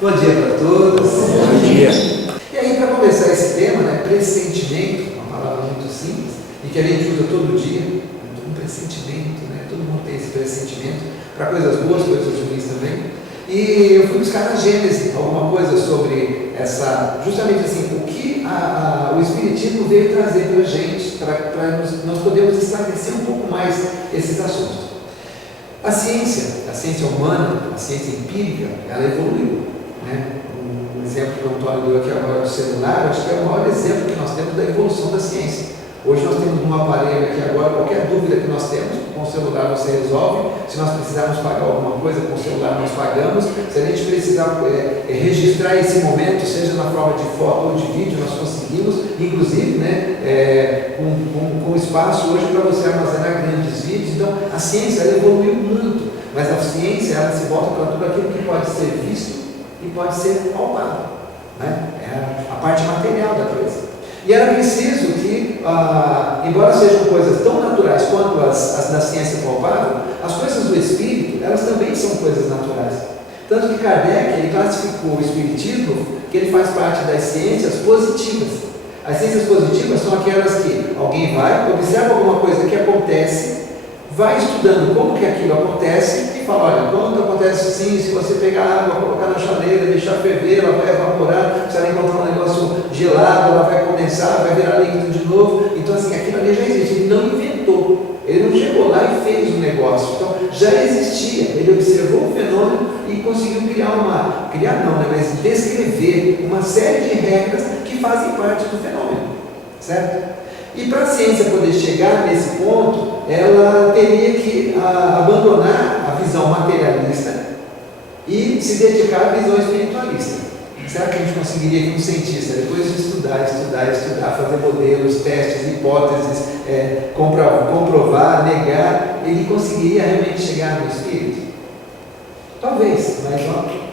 Bom dia para todos. Bom dia. E aí, para começar esse tema, né, pressentimento, uma palavra muito simples, e que a gente usa todo dia, um pressentimento, né? Todo mundo tem esse pressentimento, para coisas boas, coisas ruins também. E eu fui buscar na Gênesis alguma coisa sobre essa, justamente assim, o que o Espiritismo veio trazer para a gente, para nós podermos esclarecer um pouco mais esses assuntos. A ciência humana, a ciência empírica, ela evoluiu, né? O exemplo que o Antônio deu aqui agora do celular, acho que é o maior exemplo que nós temos da evolução da ciência. Hoje nós temos um aparelho aqui agora, qualquer dúvida que nós temos, com o celular você resolve. Se nós precisarmos pagar alguma coisa, com o celular nós pagamos. Se a gente precisar registrar esse momento, seja na forma de foto ou de vídeo, nós conseguimos, inclusive, né, com espaço hoje para você armazenar grandes vídeos. Então, a ciência ela evoluiu muito, mas a ciência ela se volta para tudo aquilo que pode ser visto e pode ser palpável, né? É a parte material da coisa. E era preciso que, embora sejam coisas tão naturais quanto as da ciência palpável, as coisas do espírito, elas também são coisas naturais. Tanto que Kardec, ele classificou o espiritismo, que ele faz parte das ciências positivas. As ciências positivas são aquelas que alguém vai, observa alguma coisa que acontece, vai estudando como que aquilo acontece e fala, olha, quando acontece assim, se você pegar água, colocar na chaleira, deixar ferver, ela vai evaporar, você vai encontrar um negócio gelado, ela vai condensar, vai virar líquido de novo. Então assim, aquilo ali já existe, ele não inventou, ele não chegou lá e fez um negócio, então já existia, ele observou o fenômeno e conseguiu mas descrever uma série de regras que fazem parte do fenômeno, certo? E para a ciência poder chegar nesse ponto, ela teria que abandonar a visão materialista e se dedicar à visão espiritualista. Será que a gente conseguiria, como cientista, depois de estudar, fazer modelos, testes, hipóteses, comprovar, negar, ele conseguiria realmente chegar no espírito? Talvez, mas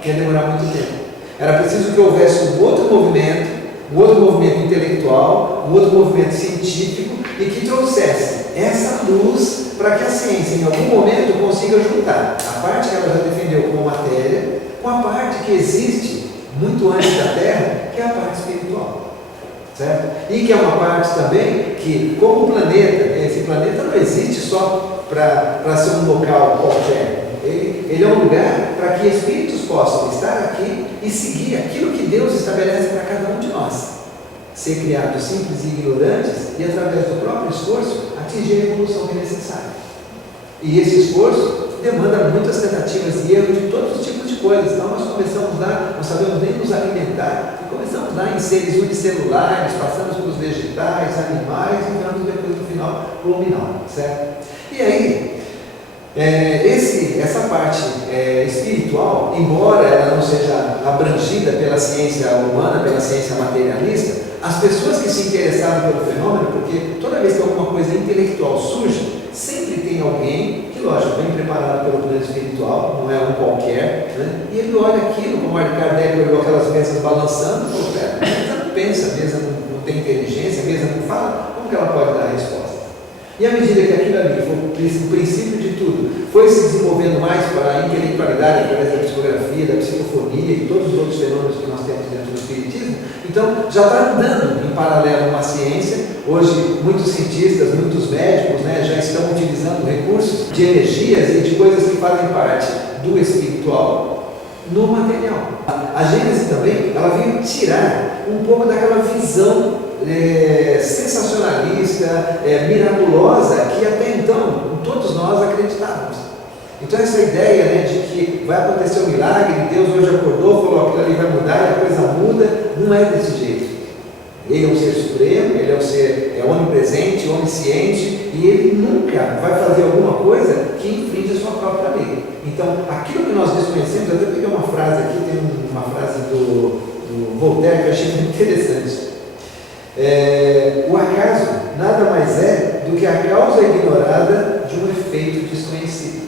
ia demorar muito tempo. Era preciso que houvesse um outro movimento intelectual, um outro movimento científico e que trouxesse essa luz para que a ciência, em algum momento, consiga juntar a parte que ela já defendeu como matéria com a parte que existe muito antes da Terra, que é a parte espiritual, certo? E que é uma parte também que, como o planeta, esse planeta não existe só para ser um local qualquer. Ele é um lugar para que espíritos possam estar aqui e seguir aquilo que Deus estabelece para cada um de nós. Ser criados simples e ignorantes e, através do próprio esforço, atingir a evolução que é necessária. E esse esforço demanda muitas tentativas e erros de todos os tipos de coisas. Então, nós começamos lá, não sabemos nem nos alimentar, e começamos lá em seres unicelulares, passamos pelos vegetais, animais, e vamos depois, no final, para o luminal, certo? E aí, essa parte espiritual, embora ela não seja abrangida pela ciência humana, pela ciência materialista, as pessoas que se interessaram pelo fenômeno, porque toda vez que alguma coisa intelectual surge, sempre tem alguém que, lógico, vem preparado pelo plano espiritual, não é um qualquer, né? E ele olha aquilo, como Allan Kardec olhou aquelas mesas balançando, e falou, a mesa não pensa, a mesa não tem inteligência, a mesa não fala, como que ela pode dar a resposta? E à medida que aquilo ali, o princípio de tudo, foi se desenvolvendo mais para a intelectualidade, através da psicografia, da psicofonia e todos os outros fenômenos que nós temos dentro do espiritismo, então já está andando em paralelo com a ciência. Hoje, muitos cientistas, muitos médicos, né, já estão utilizando recursos de energias e de coisas que fazem parte do espiritual no material. A Gênesis também, ela veio tirar um pouco daquela visão sensacionalista, miraculosa, que até então todos nós acreditávamos. Então essa ideia, né, de que vai acontecer um milagre, Deus hoje acordou, falou aquilo ali vai mudar e a coisa muda, não é desse jeito. Ele é um ser supremo, ele é um ser onipresente, onisciente, e ele nunca vai fazer alguma coisa que infringe a sua própria lei. Então, aquilo que nós desconhecemos, eu até peguei uma frase aqui, tem uma frase do Voltaire que eu achei muito interessante. O acaso nada mais é do que a causa ignorada de um efeito desconhecido.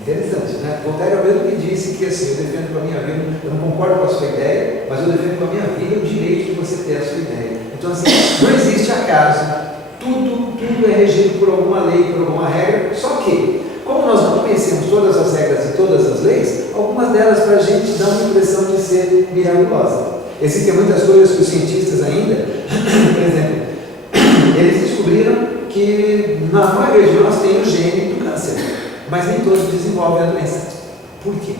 Interessante, né? Voltaire é o mesmo que disse que assim, eu defendo com a minha vida, eu não concordo com a sua ideia, mas eu defendo com a minha vida o direito de você ter a sua ideia. Então assim, não existe acaso, tudo é regido por alguma lei, por alguma regra, só que, como nós não conhecemos todas as regras e todas as leis, algumas delas para a gente dão a impressão de ser miraculosa. Existem muitas coisas que os cientistas ainda, por exemplo, eles descobriram que na maioria de nós tem o gene do câncer, mas nem todos desenvolvem a doença. Por quê?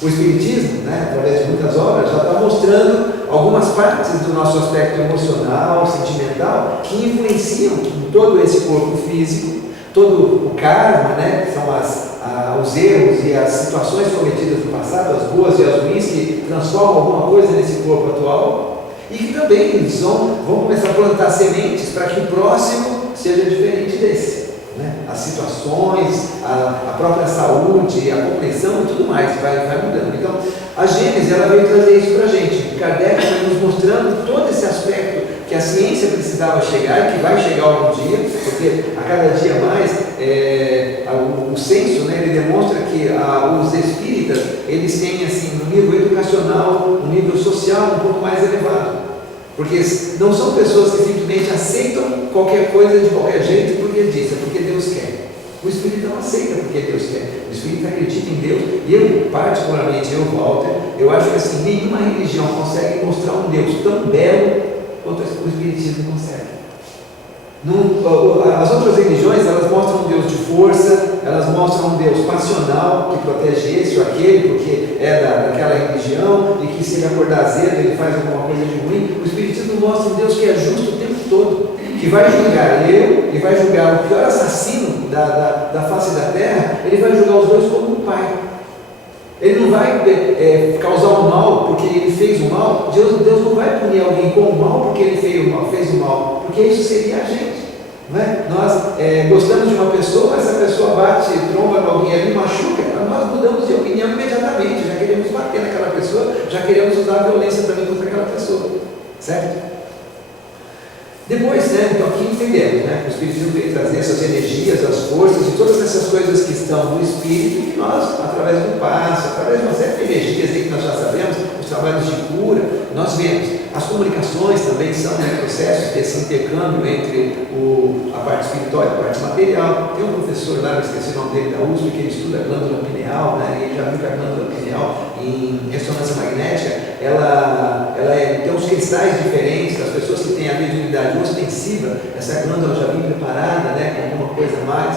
O Espiritismo, através de muitas obras, já está mostrando algumas partes do nosso aspecto emocional, sentimental, que influenciam todo esse corpo físico, todo o karma, que são os erros e as situações cometidas no passado, as boas e as ruins, que transformam alguma coisa nesse corpo atual, e que também vão começar a plantar sementes para que o próximo seja diferente desse. As situações, a própria saúde, a compreensão e tudo mais vai mudando. Então, a Gênesis ela veio trazer isso para a gente. Kardec foi nos mostrando todo esse aspecto que a ciência precisava chegar e que vai chegar algum dia, porque a cada dia mais o censo ele demonstra que os espíritas eles têm assim, um nível educacional, um nível social um pouco mais elevado. Porque não são pessoas que simplesmente aceitam qualquer coisa de qualquer jeito porque diz, é porque Deus quer. O Espírito não aceita porque Deus quer. O Espírito acredita em Deus. E eu, particularmente, Walter, eu acho que assim, nenhuma religião consegue mostrar um Deus tão belo quanto o Espiritismo consegue. As outras religiões, elas mostram um Deus de força, elas mostram um Deus passional, que protege esse ou aquele, porque é daquela religião, e que se ele acordar azedo, ele faz alguma coisa de ruim. O Espiritismo mostra um Deus que é justo o tempo todo, que vai julgar e vai julgar o pior assassino da face da terra, ele vai julgar os dois como um pai. Ele não vai causar o mal porque ele fez o mal. Deus não vai punir alguém com o mal porque ele fez o mal, porque isso seria a gente. Nós gostamos de uma pessoa, essa pessoa bate, tromba em alguém ali, machuca, nós mudamos de opinião imediatamente, já queremos bater naquela pessoa, já queremos usar a violência também contra aquela pessoa, certo? Depois, então aqui entendemos, que o Espiritismo veio trazer essas energias, as forças e todas essas coisas que estão no Espírito, que nós, através do passo, através de uma série de energias aí que nós já sabemos, os trabalhos de cura, nós vemos. As comunicações também são processos desse intercâmbio entre a parte espiritual e a parte material. Tem um professor lá, não esqueci o nome dele, da USP, que ele estuda a glândula pineal, e ele já viu que a glândula pineal, em ressonância magnética, ela tem uns cristais diferentes. As pessoas que têm a mediunidade ostensiva, essa glândula já vem preparada, com alguma coisa a mais.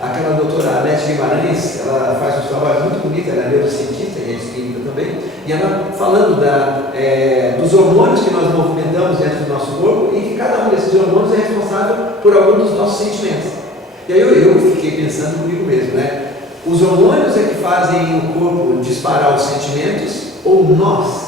Aquela doutora Anete Guimarães, ela faz um trabalho muito bonito, ela é neurocientista e é espírita também, e ela falando dos hormônios que nós movimentamos dentro do nosso corpo e que cada um desses hormônios é responsável por algum dos nossos sentimentos. E aí eu fiquei pensando comigo mesmo, os hormônios é que fazem o corpo disparar os sentimentos ou nós?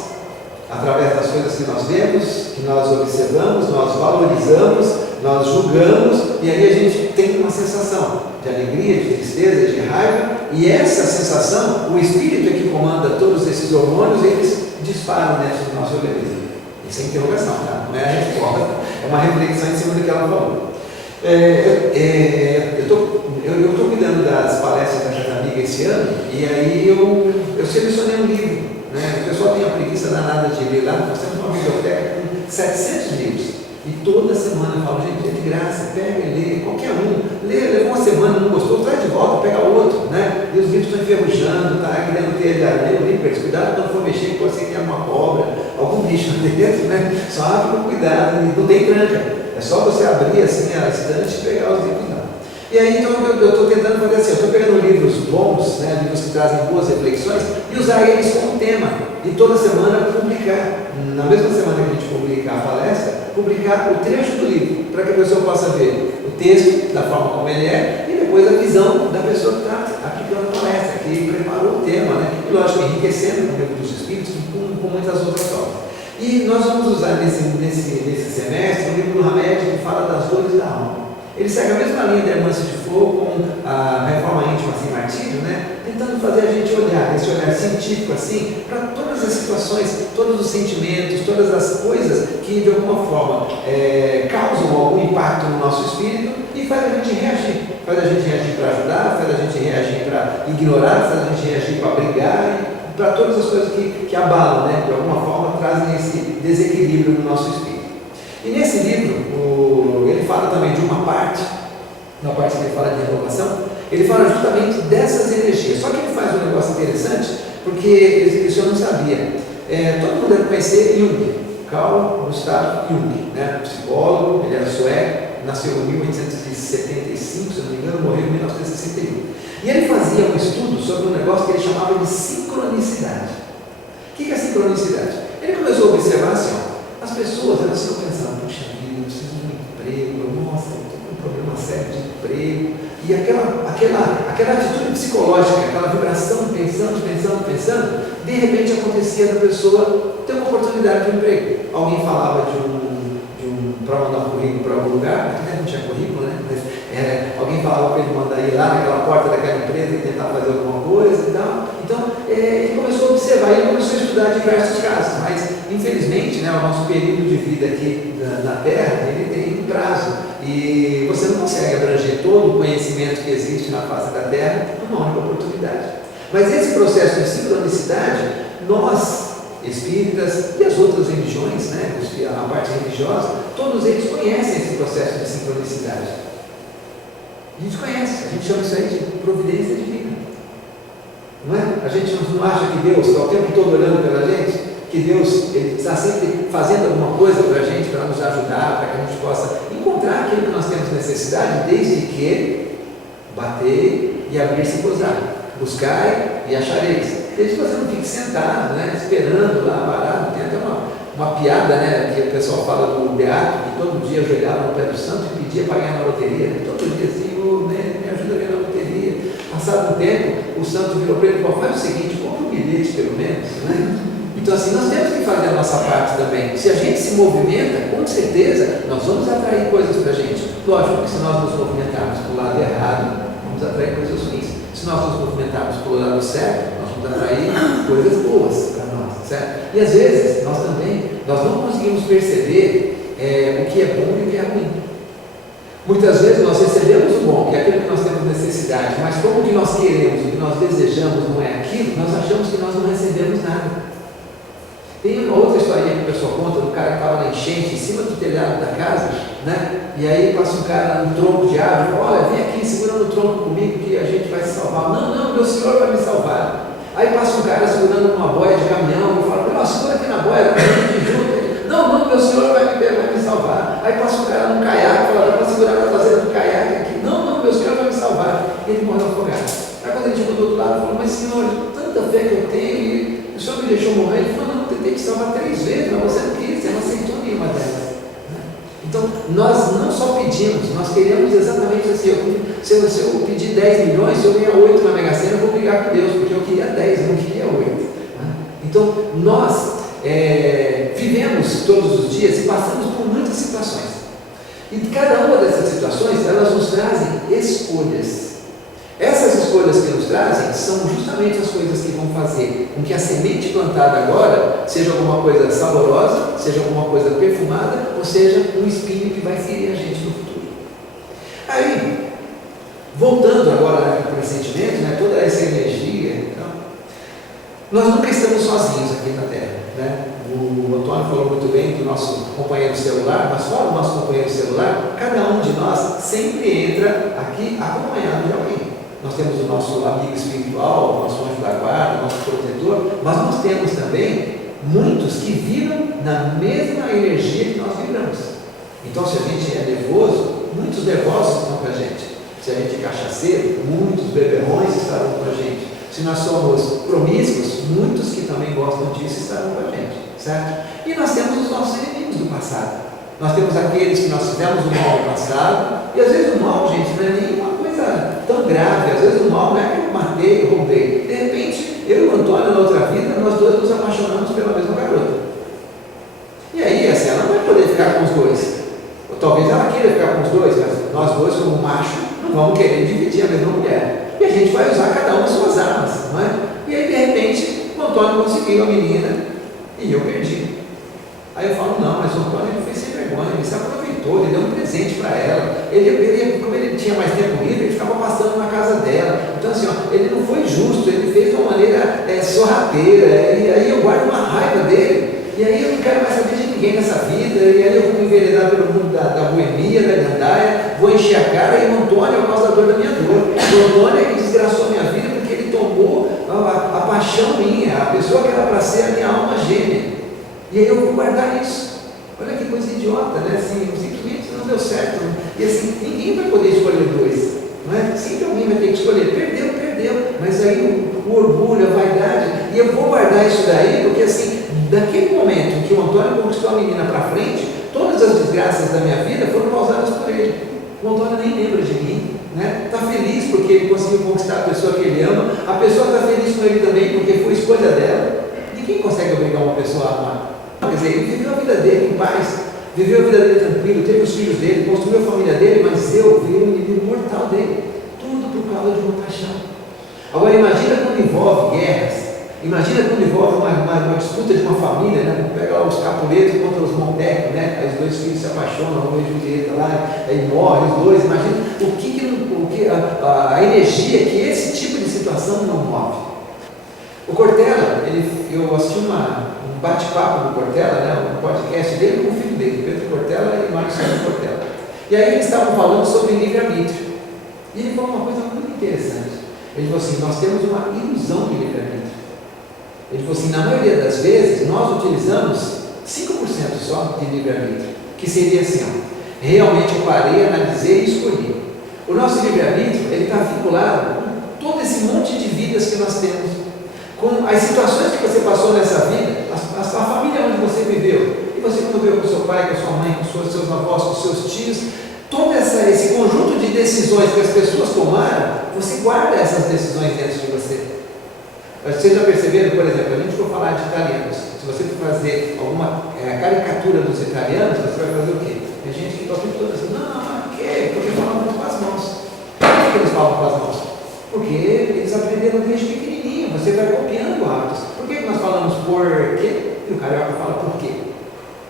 Através das coisas que nós vemos, que nós observamos, nós valorizamos, nós julgamos, e aí a gente tem uma sensação de alegria, de tristeza, de raiva, e essa sensação, o espírito é que comanda todos esses hormônios, eles disparam dentro do nosso organismo. Isso é interrogação, não é a resposta, é uma reflexão em cima do que ela falou. Eu estou cuidando das palestras da Casa Amiga esse ano, e aí eu selecionei um livro. O pessoal tem a preguiça danada de ler lá, nós temos uma biblioteca com 700 livros. E toda semana eu falo, gente, é de graça, pega e lê, qualquer um. Levou uma semana, não gostou, traz de volta, pega outro. E os livros estão enferrujando, querendo ter de areia, cuidado quando for mexer, pode ser que tenha uma cobra, algum bicho dentro, Só abre com cuidado, não tem tranca. É só você abrir assim a estante e pegar os livros lá. E aí, então, eu estou tentando fazer assim, eu estou pegando livros bons, livros que trazem boas reflexões, e usar eles como tema, e toda semana publicar, na mesma semana que a gente publicar a palestra, publicar o trecho do livro, para que a pessoa possa ver o texto, da forma como ele é, e depois a visão da pessoa que está aplicando a palestra, que preparou o tema, e lógico, enriquecendo o livro dos Espíritos com muitas outras obras. E nós vamos usar nesse semestre o livro do Hamed, que fala das dores da alma. Ele segue a mesma linha da Hermância de Fogo com a Reforma Íntima sem martírio, tentando fazer a gente olhar, esse olhar científico assim, para todas as situações, todos os sentimentos, todas as coisas que de alguma forma causam algum impacto no nosso espírito e faz a gente reagir. Faz a gente reagir para ajudar, faz a gente reagir para ignorar, faz a gente reagir para brigar, para todas as coisas que abalam, de alguma forma trazem esse desequilíbrio no nosso espírito. E nesse livro, ele fala também de uma parte, na parte que ele fala de renovação, ele fala justamente dessas energias. Só que ele faz um negócio interessante, porque isso eu não sabia. Todo mundo deve conhecer Jung, Carl Gustav Jung, né? Psicólogo, ele era sueco, nasceu em 1875, se não me engano, morreu em 1961. E ele fazia um estudo sobre um negócio que ele chamava de sincronicidade. O que é sincronicidade? Ele começou a observar assim, ó, as pessoas elas ficam pensando, puxa vida, eu preciso de um emprego, nossa, eu estou com um problema sério de emprego, e aquela atitude psicológica, aquela vibração, pensando, de repente acontecia da pessoa ter uma oportunidade de um emprego. Alguém falava para mandar um currículo para algum lugar, não tinha currículo, né? Mas, alguém falava para ele mandar ir lá naquela porta daquela empresa e tentar fazer alguma coisa e tal. Então, ele começou a observar, ele começou a estudar diversos casos, mas infelizmente, né, o nosso período de vida aqui na Terra, ele tem um prazo, e você não consegue abranger todo o conhecimento que existe na face da Terra numa única oportunidade. Mas esse processo de sincronicidade, nós, espíritas e as outras religiões, né, a parte religiosa, todos eles conhecem esse processo de sincronicidade. A gente conhece, a gente chama isso aí de providência divina. Não é? A gente não acha que Deus está o tempo todo olhando pela gente, que Deus ele está sempre fazendo alguma coisa para a gente, para nos ajudar, para que a gente possa encontrar aquilo que nós temos necessidade, desde que bater e abrir-se gozar, buscai e achareis. Desde que você não fique sentado, né, esperando lá, parado. Tem até uma piada, né, que o pessoal fala do Beato, que todo dia ajoelhava no pé do santo e pedia para ganhar na loteria. Né? Todo dia, Senhor, né, me ajuda a ganhar na loteria. Passado um tempo, o santo virou para ele e falou, faz o seguinte, compra um bilhete pelo menos. Né? Então assim, nós temos que fazer a nossa parte também. Se a gente se movimenta, com certeza, nós vamos atrair coisas para a gente. Lógico que se nós nos movimentarmos para o lado errado, vamos atrair coisas ruins. Se nós nos movimentarmos para o lado certo, nós vamos atrair coisas boas para nós, certo? E às vezes, nós não conseguimos perceber o que é bom e o que é ruim. Muitas vezes nós recebemos o bom, que é aquilo que nós temos necessidade, mas como o que nós queremos, o que nós desejamos não é aquilo, nós achamos que nós não recebemos nada. Tem uma outra historinha que o pessoal conta do cara que estava na enchente, em cima do telhado da casa, né? E aí passa um cara no tronco de árvore, olha, vem aqui, segurando o tronco comigo que a gente vai se salvar. Não, meu senhor vai me salvar. Aí passa um cara segurando uma boia de caminhão e fala, não, segura aqui na boia, de junto. Não, meu senhor vai me salvar. Aí passa um cara num caiaque, fala, para segurar na traseira do caiaque aqui. Não, meu senhor vai me salvar. E ele morreu afogado. Aí quando ele chegou do outro lado, falou, mas senhor, tanta fé que eu tenho, e o senhor me deixou morrer. Ele falou, não, tentei te salvar 3 vezes, mas você não quis, você não aceitou nenhuma delas. Então, nós não só pedimos, nós queremos exatamente assim, se eu pedir 10 milhões, se eu ganhar 8 na Mega Sena, eu vou brigar com Deus, porque eu queria 10, eu não queria 8. Então, nós vivemos todos os dias e passamos por muitas situações. E cada uma dessas situações, elas nos trazem escolhas. Essas escolhas que nos trazem são justamente as coisas que vão fazer com que a semente plantada agora seja alguma coisa saborosa, seja alguma coisa perfumada, ou seja, um espinho que vai ferir a gente no futuro. Aí, voltando agora para o sentimento, né, toda essa energia, então, nós nunca estamos sozinhos aqui na Terra. Né? O Antônio falou muito bem do nosso companheiro celular, mas fora o nosso companheiro celular, cada um de nós sempre entra aqui acompanhado de alguém. Nós temos o nosso amigo espiritual, o nosso anjo da guarda, o nosso protetor, mas nós temos também muitos que vibram na mesma energia que nós vibramos. Então, se a gente é nervoso, muitos nervosos estão com a gente. Se a gente é cachaceiro, muitos beberrões estarão com a gente. Se nós somos promíscuos, muitos que também gostam disso estarão com a gente, certo? E nós temos os nossos inimigos do passado. Nós temos aqueles que nós fizemos o mal no passado, e às vezes o mal, gente, não é nenhuma coisa tão grave. Às vezes o mal não é que eu matei, eu roubei. De repente, eu e o Antônio, na outra vida, nós dois nos apaixonamos pela mesma garota. E aí, assim, ela não vai poder ficar com os dois. Ou talvez ela queira ficar com os dois, mas nós dois, como macho, não vamos querer dividir a mesma mulher. E a gente vai usar cada uma as suas armas, não é? E aí, de repente, o Antônio conseguiu a menina e eu perdi. Aí eu falo, não, mas o Antônio ele fez sem vergonha, ele se aproveitou, ele deu um presente para ela. Como ele tinha mais tempo livre, ele ficava passando na casa dela. Então, assim, ó, ele não foi justo, ele fez de uma maneira sorrateira. E aí eu guardo uma raiva dele. e aí eu não quero mais saber de ninguém nessa vida, e aí eu vou me enveredar pelo mundo da boemia, da gandaia, vou encher a cara, e o Antônio é o causador da minha dor. O Antônio é que desgraçou a minha vida porque ele tomou a paixão minha, a pessoa que era para ser a minha alma gêmea. E aí eu vou guardar isso. Olha que coisa idiota, né? Assim, simplesmente não deu certo. E assim, ninguém vai poder escolher dois. Não é? Sempre alguém vai ter que escolher. Perdeu. Mas aí o orgulho, a vaidade, e eu vou guardar isso daí, porque assim, daquele momento em que o Antônio conquistou a menina para frente, todas as desgraças da minha vida foram causadas por ele. O Antônio nem lembra de mim, né? Está feliz porque ele conseguiu conquistar a pessoa que ele ama, a pessoa está feliz com ele também porque foi escolha dela. Ninguém consegue obrigar uma pessoa a amar. Quer dizer, ele viveu a vida dele em paz, viveu a vida dele tranquilo, teve os filhos dele, construiu a família dele, mas eu vi o inimigo mortal dele, tudo por causa de uma paixão. Agora imagina quando envolve guerras, imagina quando envolve uma disputa de uma família, né? Pega lá os Capuletos contra os Montecchio, né? Aí os dois filhos se apaixonam, Romeu e Julieta lá, aí morrem os dois. Imagina a energia que esse tipo de situação não move. O Cortella, eu assisti um bate-papo do Cortella, né? Um podcast dele com o filho dele, Pedro Cortella e Marcelo Cortella. E aí eles estavam falando sobre livre-arbítrio. E ele falou uma coisa muito interessante. Ele falou assim, nós temos uma ilusão de livre-arbítrio. Ele falou assim, na maioria das vezes, nós utilizamos 5% só de livre-arbítrio, que seria assim, ó, realmente eu parei, analisei e escolhi. O nosso livre-arbítrio, ele está vinculado com todo esse monte de vidas que nós temos, com as situações que você passou nessa vida, a família onde você viveu, e você conviveu com seu pai, com sua mãe, com seus avós, com seus tios, todo esse conjunto de decisões que as pessoas tomaram, você guarda essas decisões dentro de você. Vocês já perceberam, por exemplo, a gente for falar de italianos, se você for fazer alguma caricatura dos italianos, você vai fazer o quê? Tem gente que está o tempo todo assim, não, porque falam muito com as mãos. Por que eles falam com as mãos? Porque eles aprenderam desde pequenininho, você vai copiando hábitos. Por que nós falamos por quê? E o carioca fala por quê?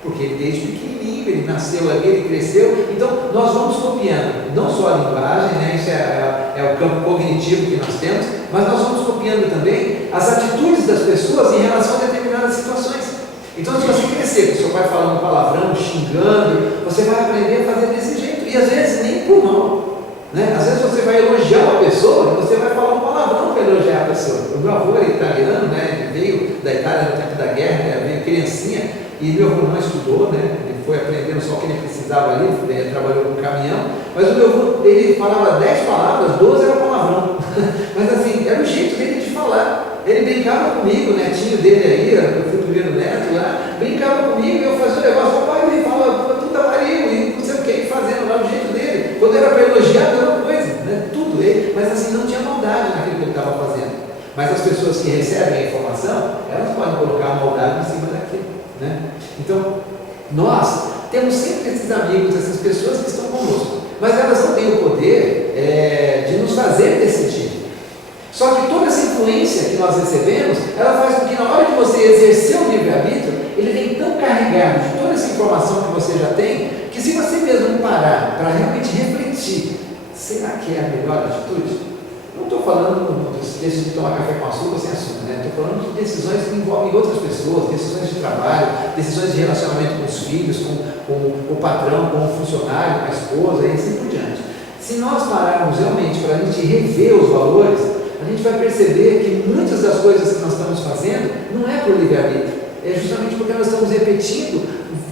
Porque ele desde pequenininho, ele nasceu ali, ele cresceu, então nós vamos copiando, não só a linguagem, né? Isso é o campo cognitivo que nós temos, mas nós vamos copiando também as atitudes das pessoas em relação a determinadas situações. Então se você crescer com seu pai falando palavrão, xingando, você vai aprender a fazer desse jeito, e às vezes nem por mal, né? Às vezes você vai elogiar uma pessoa, e você vai falar um palavrão para elogiar a pessoa. O meu avô era italiano, né? Ele veio da Itália no tempo da guerra, né? Veio criancinha, e meu avô não estudou, né? Ele foi aprendendo só o que ele precisava ali, ele trabalhou com caminhão, mas o meu avô, ele falava 10 palavras, 12 era palavrão, mas assim, era o jeito dele de falar. Ele brincava comigo, o netinho dele aí, eu fui o primeiro neto lá, brincava comigo, e eu fazia o negócio, papai, ele falava, puta pariu, e não sei o que, fazendo lá o jeito dele. Quando era para elogiar, era uma coisa, né? Tudo ele, mas assim, não tinha maldade naquilo que ele estava fazendo. Mas as pessoas que recebem a informação, elas podem colocar a maldade em cima daquilo, né? Então, nós temos sempre esses amigos, essas pessoas que estão conosco, mas elas não têm o poder de nos fazer decidir. Só que toda essa influência que nós recebemos, ela faz com que na hora de você exercer o livre-arbítrio, ele vem tão carregado de toda essa informação que você já tem, que se você mesmo parar para realmente refletir, será que é a melhor atitude? Não estou falando de tomar café com açúcar ou sem açúcar, né? Estou falando de decisões que envolvem outras pessoas, decisões de trabalho, decisões de relacionamento com os filhos, com o patrão, com o funcionário, com a esposa e assim por diante. Se nós pararmos realmente para a gente rever os valores, a gente vai perceber que muitas das coisas que nós estamos fazendo não é por livre-arbítrio, é justamente porque nós estamos repetindo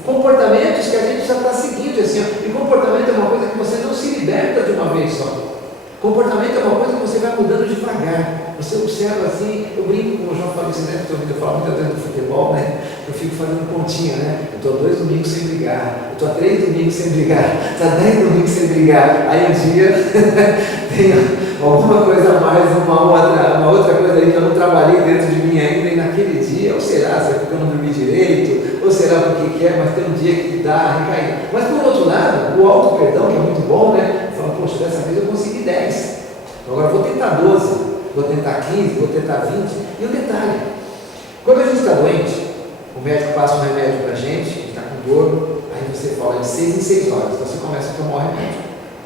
comportamentos que a gente já está seguindo, assim, ó. E comportamento é uma coisa que você não se liberta de uma vez só. Comportamento é uma coisa que você vai mudando devagar. Você observa assim, eu brinco com o João Fabrício Neto, eu falo muitas vezes do futebol, né? Eu fico fazendo continha, né? Eu estou 2 domingos sem brigar, eu estou 3 domingos sem brigar, estou 10 domingos sem brigar. Aí um dia tem alguma coisa a mais, uma outra coisa aí que eu não trabalhei dentro de mim ainda, e naquele dia, ou será porque eu não dormi direito, ou será porque quer, mas tem um dia que dá, recai. Mas por outro lado, o auto-perdão, que é muito bom, né? Fala, poxa, dessa vez eu consegui 10, agora vou tentar 12, vou tentar 15, vou tentar 20. E o detalhe, quando a gente está doente, o médico passa um remédio para a gente está com dor, aí você fala de 6 em 6 horas, então você começa a tomar o remédio,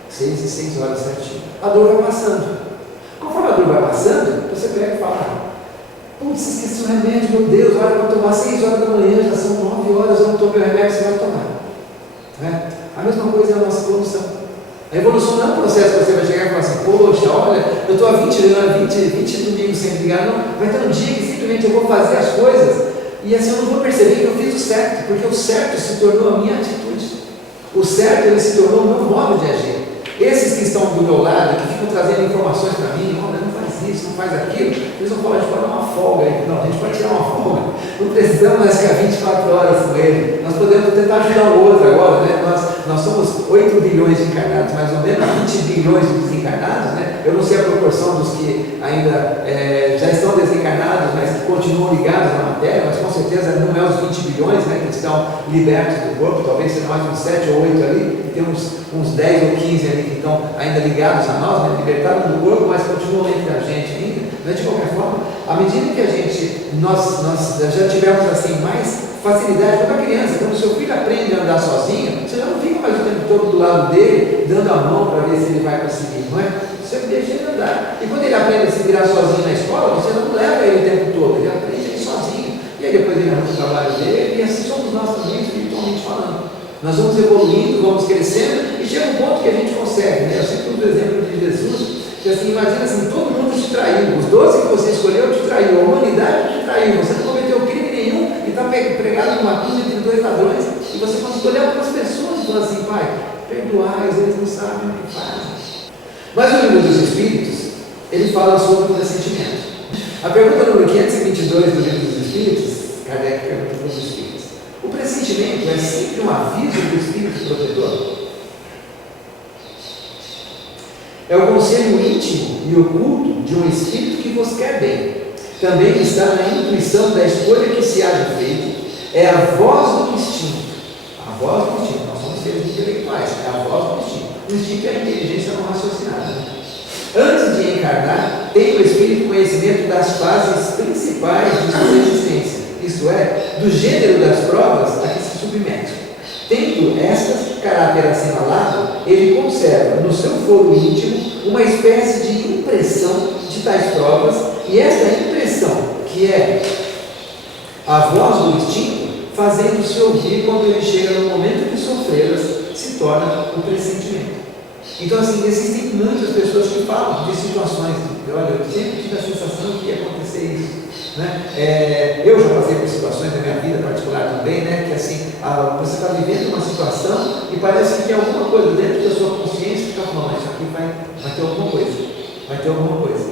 6 em 6 horas certinho. A dor vai passando. Conforme a dor vai passando, você pega e fala, Putz, esqueci o remédio, meu Deus, olha, eu vou tomar 6 horas da manhã, já são 9 horas, eu não tomei o remédio, você vai tomar. Né? A mesma coisa é a nossa evolução. A evolução não é um processo que você vai chegar e falar assim, poxa, olha, eu estou há 20 domingos sem brigar, não. Vai ter um dia que simplesmente eu vou fazer as coisas e assim eu não vou perceber que eu fiz o certo, porque o certo se tornou a minha atitude. O certo ele se tornou o meu modo de agir. Esses que estão do meu lado, que ficam trazendo informações para mim, olha, não faz isso, não faz aquilo, eles vão falar, a gente pode dar uma folga aí. Não, a gente pode tirar uma folga. Não precisamos mais ficar 24 horas com ele. Nós podemos tentar ajudar o outro agora, né? Nós somos 8 bilhões de encarnados, mais ou menos 20 bilhões de desencarnados, né? Eu não sei a proporção dos que ainda já estão desencarnados, mas que continuam ligados na matéria, mas com certeza não é os 20 bilhões, né, que estão libertos do corpo, talvez seja mais uns 7 ou 8 ali, e tem uns 10 ou 15 ali que estão ainda ligados a nós, né, libertados do corpo, mas continuam entre a gente ainda. Mas de qualquer forma, à medida que nós já tivemos assim mais facilidade, quando a criança, quando o seu filho aprende a andar sozinho, você já não fica mais o tempo todo do lado dele, dando a mão para ver se ele vai conseguir, não é? Você deixa ele andar. E quando ele aprende a se virar sozinho na escola, você não leva ele o tempo todo, ele aprende ele sozinho. E aí depois ele arruma o trabalho dele, e assim somos nós também, espiritualmente falando. Nós vamos evoluindo, vamos crescendo, e chega um ponto que a gente consegue, né? Eu sempre uso o exemplo de Jesus, que assim, imagina assim, todo mundo te traiu, os 12 que você escolheu te traiu, a humanidade te traiu, você não cometeu crime nenhum e está pregado numa cruz entre 2 ladrões, e você pode escolher algumas pessoas e falar assim, Pai, perdoai, eles não sabem o que fazem. Mas o livro dos Espíritos, ele fala sobre o pressentimento. A pergunta número 522 do livro dos Espíritos, Kardec pergunta para os Espíritos, o pressentimento é sempre um aviso do Espírito protetor? É o conselho íntimo e oculto de um Espírito que vos quer bem. Também está na intuição da escolha que se haja feito. É a voz do instinto. A voz do instinto. Nós somos seres intelectuais. É a voz do instinto. O instinto é a inteligência não raciocinada. Antes de encarnar, tem o Espírito conhecimento das fases principais de sua existência. Isto é, do gênero das provas a que se submete. Tendo estas caráter assinalado, ele conserva no seu foro íntimo uma espécie de impressão de tais provas, e esta impressão, que é a voz do instinto, fazendo-se ouvir quando ele chega no momento de sofrê-las, se torna um pressentimento. Então, assim, existem muitas pessoas que falam de situações, olha, eu sempre tive a sensação que ia acontecer isso. Né? Eu já passei por situações na minha vida particular também, né? Que assim, você está vivendo uma situação e parece que tem alguma coisa dentro da sua consciência que está falando, isso aqui vai ter alguma coisa, vai ter alguma coisa.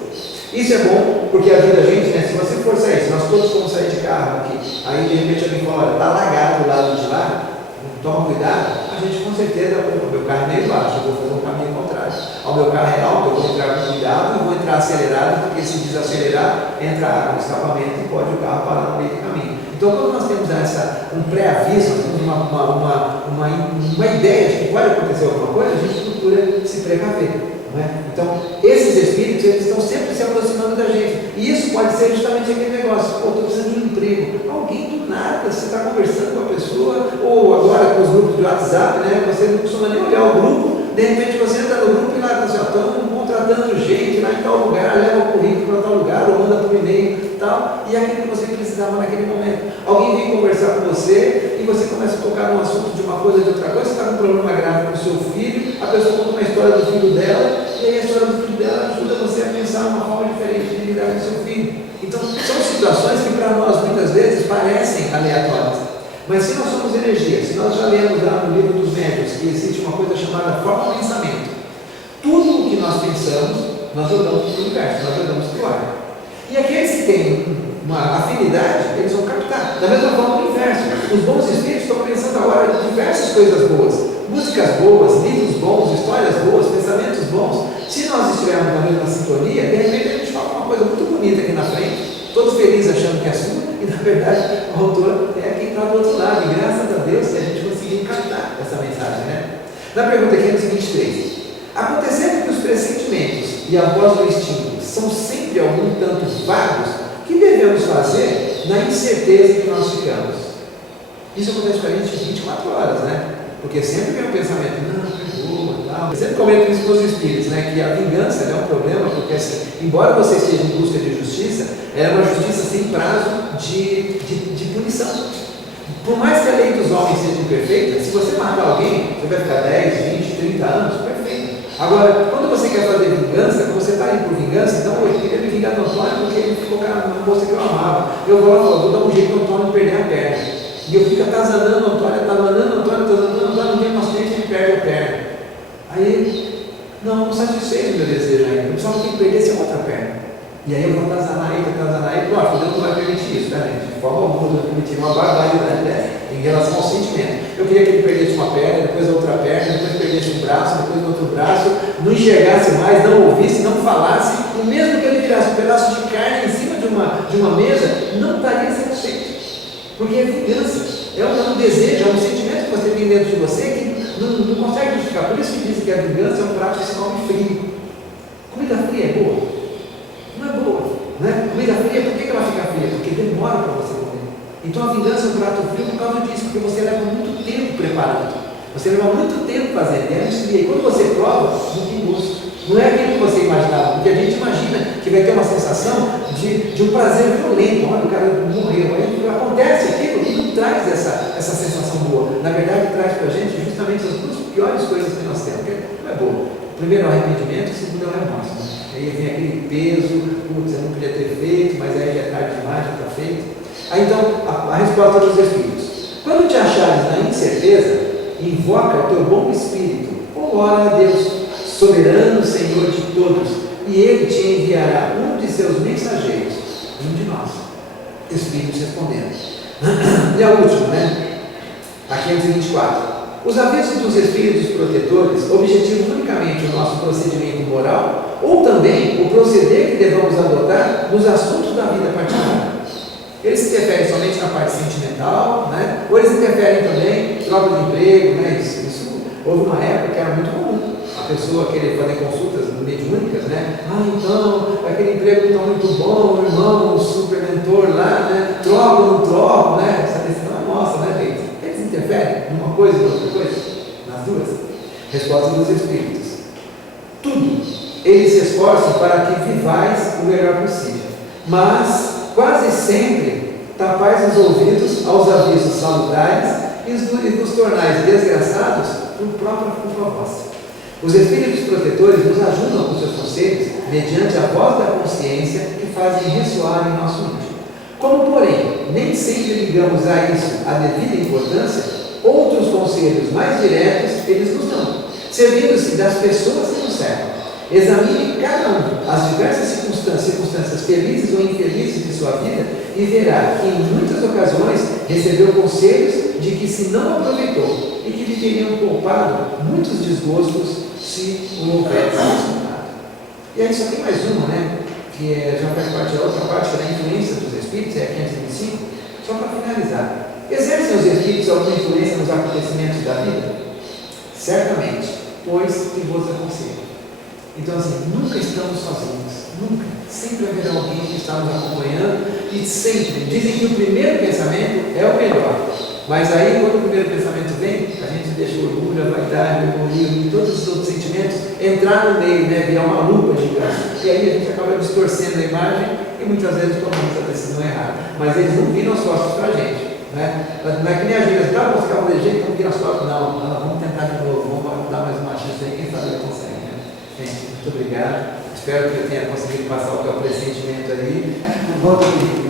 Isso é bom porque ajuda a gente, né? Se você for sair, se nós todos formos sair de carro aqui, aí de repente alguém fala, olha, está lagado do lado de lá, toma cuidado, a gente com certeza, o meu carro é meio baixo, eu vou fazer um caminho contrário. O meu carro é alto, eu vou entrar com cuidado e vou entrar acelerado, porque se desacelerar, entra água no escapamento e pode o carro parar no meio do caminho. Então, quando nós temos um pré-aviso, nós temos uma ideia de que pode acontecer alguma coisa, a gente procura se precaver. Não é? Então, esses espíritos, eles estão sempre se aproximando da gente. E isso pode ser justamente aquele negócio, pô, estou precisando de um emprego. Alguém do nada, você está conversando com a pessoa, ou agora com os grupos de WhatsApp, né? Você não costuma nem olhar o grupo, de repente você entra no grupo e lá está estão contratando gente lá em tal lugar, leva o currículo para tal lugar, ou manda por e-mail e tal, e é aquilo que você precisava naquele momento. Alguém vem conversar com você e você começa a tocar num assunto de uma coisa, de outra coisa, você está com um problema grave com o seu filho, a pessoa conta uma história do filho dela, e aí a história do filho dela ajuda você a pensar uma forma diferente de lidar com o seu filho. Então, são situações que para nós muitas vezes parecem aleatórias. Mas se nós somos energia, se nós já lemos lá no livro dos médiuns que existe uma coisa chamada forma de pensamento, tudo o que nós pensamos, nós jogamos para o universo, nós jogamos para o ar. E aqueles que têm uma afinidade, eles vão captar. Da mesma forma o inverso. Os bons espíritos estão pensando agora em diversas coisas boas, músicas boas, livros bons, histórias boas, pensamentos bons. Se nós estivermos na mesma sintonia, de repente a gente fala uma coisa muito bonita aqui na frente, todo feliz achando que é sua, e na verdade o autor é quem está do outro lado, e graças a Deus que a gente conseguiu captar essa mensagem, né? Na pergunta 523, acontecendo que os pressentimentos e a voz do instinto são sempre algum tanto vagos, o que devemos fazer na incerteza que nós ficamos? Isso acontece com a gente 24 horas, né? Porque sempre vem um pensamento, não, perdoa, tal. Eu sempre comento isso com os espíritos, né, que a vingança é um problema, porque assim, embora você esteja em busca de justiça, é uma justiça sem prazo de punição. Por mais que a lei dos homens seja imperfeita, se você matar alguém, você vai ficar 10, 20, 30 anos, perfeito. Agora, quando você quer fazer vingança, quando você está indo por vingança, então eu queria me vingar do Antônio porque ele ficou com uma moça que eu amava. Eu vou lá e falo, vou dar um jeito do Antônio perder a perna. E eu fico atazanando o Antônio, não tem mais tempo, ele perde a perna. Aí ele, não satisfez o meu desejo ainda, eu só tenho que perder essa outra perna. E aí eu vou atazanar ele, pronto, Deus não vai permitir isso, né, gente? De forma alguma, Deus vai permitir uma barbaridade dessa em relação ao sentimento. Eu queria que ele perdesse uma perna, depois a outra perna, depois perdesse um braço, depois outro braço, não enxergasse mais, não ouvisse, não falasse, e mesmo que ele tirasse um pedaço de carne em cima de uma mesa, não estaria satisfeito. Porque é vingança, é um desejo, é um sentimento que você tem dentro de você que não consegue justificar. Por isso que dizem que a vingança é um prato que se come frio. Comida fria é boa? Não é boa, né? Comida fria, por que ela fica fria? Porque demora para você comer. Então a vingança é um prato frio por causa disso, porque você leva muito tempo preparando. Você leva muito tempo fazendo, e aí esfria. E quando você prova, não tem gosto. Não é aquilo que você imaginava, porque a gente imagina que vai ter uma sensação de um prazer violento. Olha, o cara morreu. Aí acontece aquilo e não traz essa sensação boa. Na verdade, traz para a gente justamente as duas piores coisas que nós temos. Não é boa. Primeiro é o arrependimento, segundo é o remorso. Né? Aí vem aquele peso, putz, eu não podia ter feito, mas aí é tarde demais, já está feito. Aí então, a resposta dos Espíritos. Quando te achares na incerteza, invoca o teu bom Espírito, ou ora a Deus, soberano Senhor de todos, e Ele te enviará um de seus mensageiros, um de nós. Espíritos respondendo. E a última, né? A 524. Os avisos dos Espíritos protetores objetivam unicamente o nosso procedimento moral ou também o proceder que devemos adotar nos assuntos da vida particular. Eles se interferem somente na parte sentimental, né? Ou eles interferem também troca de emprego, né? Isso houve uma época que era muito comum a pessoa querer fazer consultas mediúnicas, né? Então, aquele emprego não está muito bom, o irmão, o super mentor lá, né? Troca ou não troca, né? Essa decisão é nossa, né, gente? Eles interferem numa coisa e outra coisa? Nas duas? Resposta dos Espíritos. Tudo. Eles se esforçam para que vivais o melhor possível. Mas, quase sempre, tapais os ouvidos aos avisos salutares e nos tornais desgraçados por própria culpa vossa. Os Espíritos protetores nos ajudam com seus conselhos mediante a voz da consciência que fazem ressoar em nosso íntimo. Como, porém, nem sempre ligamos a isso a devida importância, outros conselhos mais diretos eles nos dão, servindo-se das pessoas que nos cercam. Examine cada um as diversas circunstâncias felizes ou infelizes de sua vida e verá que em muitas ocasiões recebeu conselhos de que se não aproveitou e que lhe teriam poupado muitos desgostos se o houvesse escutado. E aí só tem mais uma, né? Que já faz parte da outra parte, da influência dos Espíritos, é a 525, só para finalizar. Exercem os Espíritos alguma influência nos acontecimentos da vida? Certamente, pois que vos aconselho. Então, assim, nunca estamos sozinhos, nunca. Sempre haverá alguém que está nos acompanhando e sempre. Dizem que o primeiro pensamento é o melhor, mas aí, quando o primeiro pensamento vem, a gente deixa o orgulho, a vaidade, o egoísmo e todos os outros sentimentos entrar no meio, né, virar uma lupa gigante. E aí a gente acaba distorcendo a imagem e muitas vezes tomamos a decisão errada. Mas eles não viram as costas para a gente. Né? Não é que nem a gente, tá, vamos ficar de jeito, vamos virar as costas. Não, vamos tentar de novo, vamos dar mais uma chance aí, quem sabe consegue. Gente, muito obrigado. Espero que eu tenha conseguido passar o teu pressentimento aí. Volta aqui.